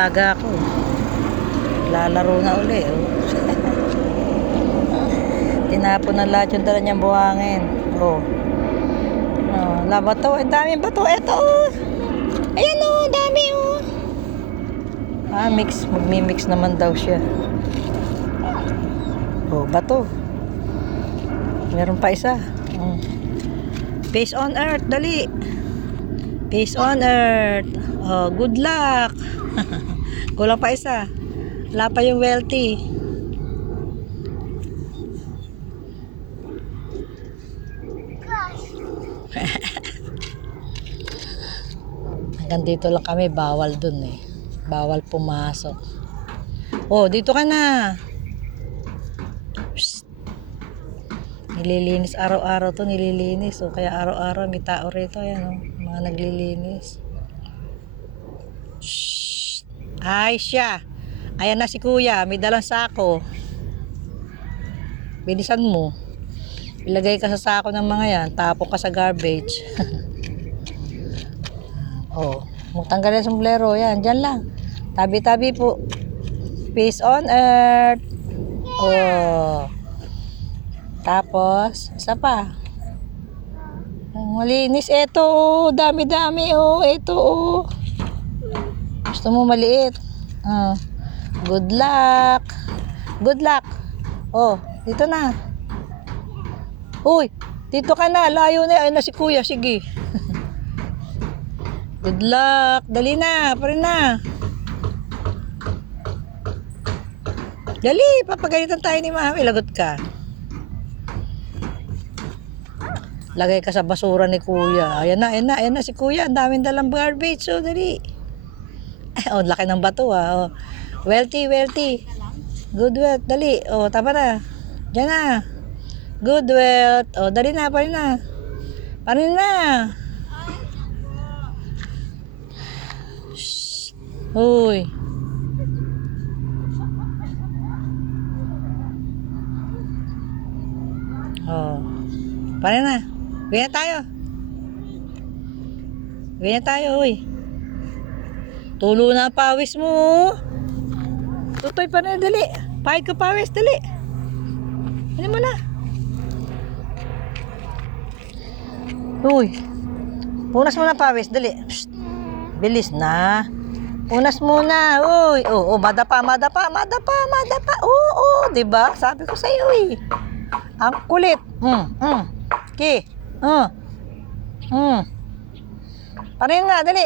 Aga ako. Lalaro na uli. Oh. Tinapon na lahat yung dala niyang buhangin. Oh. Oh, la bato. Ang daming bato. Eto. Oh. Ayan oh, dami oh. Ah, mix. Magmi-mix naman daw siya. Oh, bato. Meron pa isa. Peace on earth, dali. Peace on earth. Oh, good luck. Kulang pa isa. Wala pa yung wealthy. Hanggang dito lang kami, bawal dun eh. Bawal pumasok. Oh, dito ka na. Nililinis araw-araw to, nililinis. O kaya araw-araw may tao rito, ayan oh, mga naglilinis. Shh. Ay siya. Ayan na si kuya, may dalang sako. Bilisan mo. Ilagay ka sa sako ng mga yan, tapon ka sa garbage. oh, magtanggal yung sombrero, yan, dyan lang. Tabi-tabi po. Peace on earth. Oh. Tapos, isa pa. Ang malinis. Ito, oh. Dami-dami, oh. Ito, oh. Gusto mo maliit. Oh. Good luck. Good luck. Oh, dito na. Uy, dito ka na. Layo na. Ay na si kuya. Sige. Good luck. Dali na. Pare na. Dali. Papagalitan tayo ni mami. Lagot ka. Lagay ka sa basura ni kuya. Ayan na, ayan na, ayan na si kuya. Ang daming dalang garbage. So, dali. Oh, laki ng bato ah. Oh. Wealthy, wealthy. Good wealth. Dali. Oh, tama na. Diyan na. Good wealth. Oh, dali na, pa rin na. Pa rin na. Shh. Uy. Oh. Pa rin na. Uwi na tayo. Uwi na tayo, uy. Tulo na pawis mo. oh. Tutoy pa na, dali. Pahid ka pawis, dali. Ano mo na? Uy. Punas mo na pawis, dali. Psst. Bilis na. Punas muna. Uy. Oh, oh, madapa, madapa, madapa, madapa. Oo, oh, oh, 'di ba? Sabi ko sa iyo eh. Ang kulit. Mm, mm. Ki. Mm. Mm. Parin nga, dali.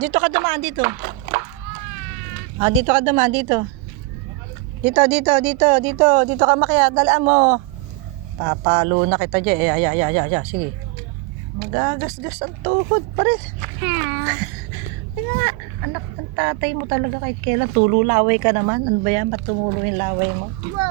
Dito ka dumaan dito. Ah, dito ka dumaan dito. Dito, dito, dito, dito, dito ka makiya. Dalaan mo. Papalo na kita dyan. Eh, ay, ay, ay, ay, ay, sige. Magagasgas ang tuhod pa rin. Kaya nga, anak ng tatay mo talaga kahit kailan. Tulo laway ka naman. Ano ba yan? Ba't tumulo yung laway mo? Wow.